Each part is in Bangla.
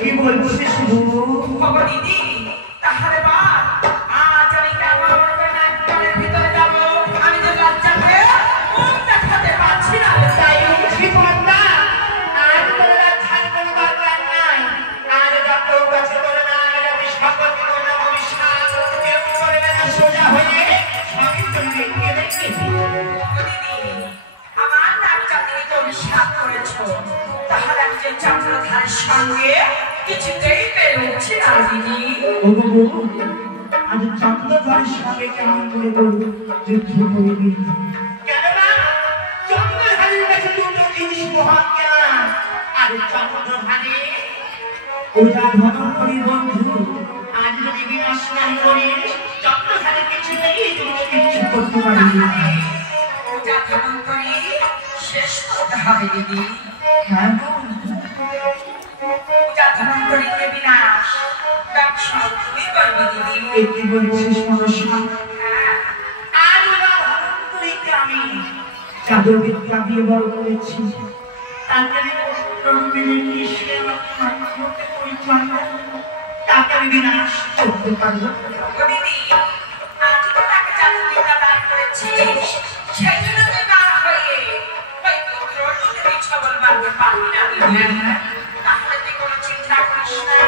কি বলছিস শুধু দিদি তাহলে বাদ আজ আমি কেমন নাটকের ভিতরে যাব আমি যে লজ্জা পেয়ে মুখ দেখাতে পারছি না তাই বলছি পদ্মা আজ তোর লজ্জার কোনো দরকার নাই আজ যত কাছে তোর নাম যাবি শপথ করব ভবিষ্যৎ কেউ করবে না সোজা হয়ে সবই তুমি দেখে দেখি দিদি আমার নামটা তুমি তো বিশ্বাস করেছো তাহলে আমি যে চন্দ্রধারের সঙ্গে কিছুতেই পেরে উঠছি না দিদি ওগো আজ চন্দ্রধারের সঙ্গে কেমন করে বলবো যুদ্ধ করবি কেন না চন্দ্রধারের কাছে দুটো জিনিস মহান জ্ঞান আর চন্দ্রধারে ওটা ধর্ম করি বন্ধু আজ যদি বিনাশ নাই করিস চন্দ্রধারে কিছুতেই তুমি কিছু করতে পারবি না ওটা ধর্ম করি শেষ করতে হবে দিদি হ্যাঁ পূজা ধর্ম করি বিনাশ ব্যবসা তুমি করবি দিদি এটি বলছিস মনসা হ্যাঁ আর ওরা ধর্মপুরীকে আমি জাদুবিদ্যা দিয়ে বড় করেছি তাকে তাকে আমি বিনাশ করতে পারবো দিদি আজ তো তাকে জাদুবিদ্যা দান করেছিস সেই জন্য তুই বার হয়ে ওই পুত্রকে তুই ছবল মারতে পারবি না দিদি তাহলে তুই কোনো চিন্তা করিস না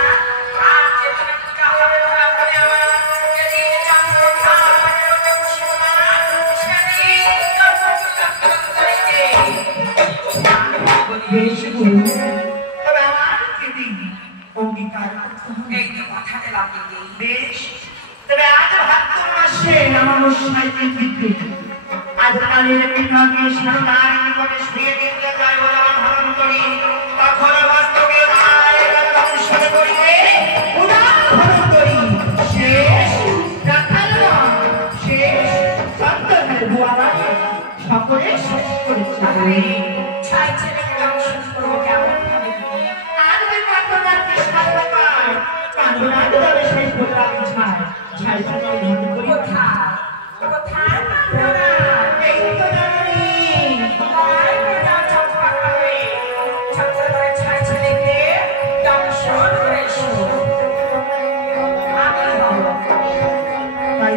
আর যেদিন পূজা হবে ধরা হবে আমার যেদিন চন্দ্রধার সেদিন তোর পূজা করিতে বেশ বলুন তবে আমার কেটে অঙ্গীকার এই তো কথা দিলাম দিদি বেশ তবে আজ ভাদ্র মাসে অমাবস্যায় তিথিতে আজ কালের পিতাকে সরকার নিকটে শুয়ে দিতে যায় বলে ধারণ করি তখন বাস্তবে দংশন করিতে উদাহরণ করি শেষ শেষ চন্দ্রধারে দুয়ারে সকলে শেষ করেছে ছাই ছেলেকে দংশন করবো কেমন ভাবে দিদি আর ওই পাণ্ডবরাজকে সাধনা কর পাণ্ডবরাজ তবে সেই প্রতাপ ছাই ছাই ধ্বংস করি কোথায় কোথায় পাণ্ডবরা এই তো জানি কোথায় প্রজা চম্পা হবে চন্দ্রধারে ছাই ছেলেকে দংশন করে এসো আমি হব তাই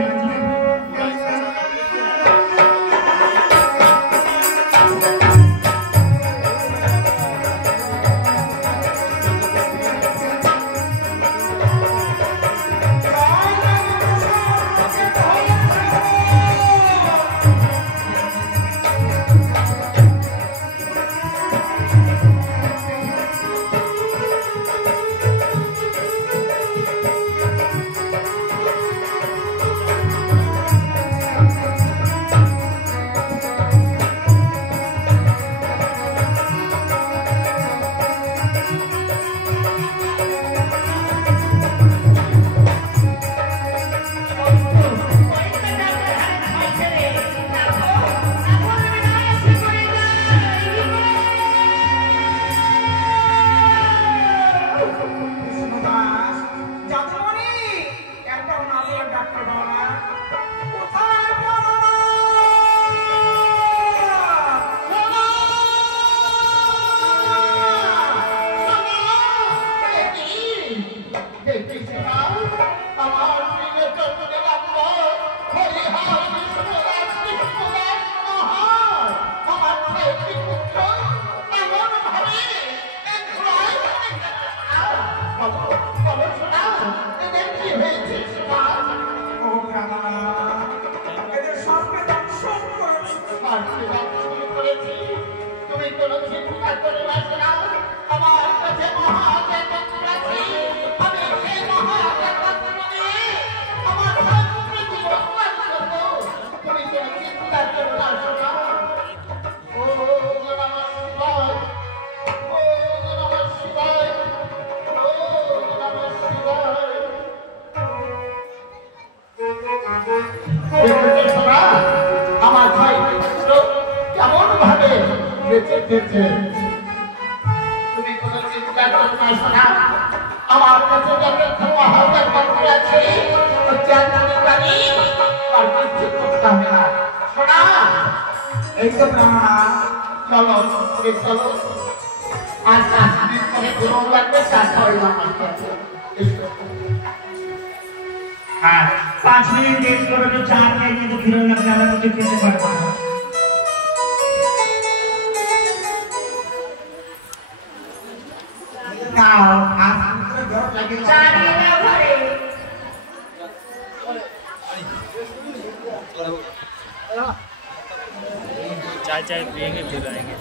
জিতেছে তুমি কোনো চিন্তা করো না শোনা আমার কাছে যাবে খাওয়া হাজার বাকি আছে জানি জানি আর কিছু করতে হবে না শোনা এই তো না চলো চলো আর 5 মিনিট পরে ঘুরো লাগবে চারটা হয়ে আমার কাছে हाँ 5 मिनट वेट करो जो 4 महीने तो खिलौना लग जाना मुझे कैसे पड़ता है नाउ आप घर लगे जाने ना भरे चाय चाय पियेंगे फिर आएंगे।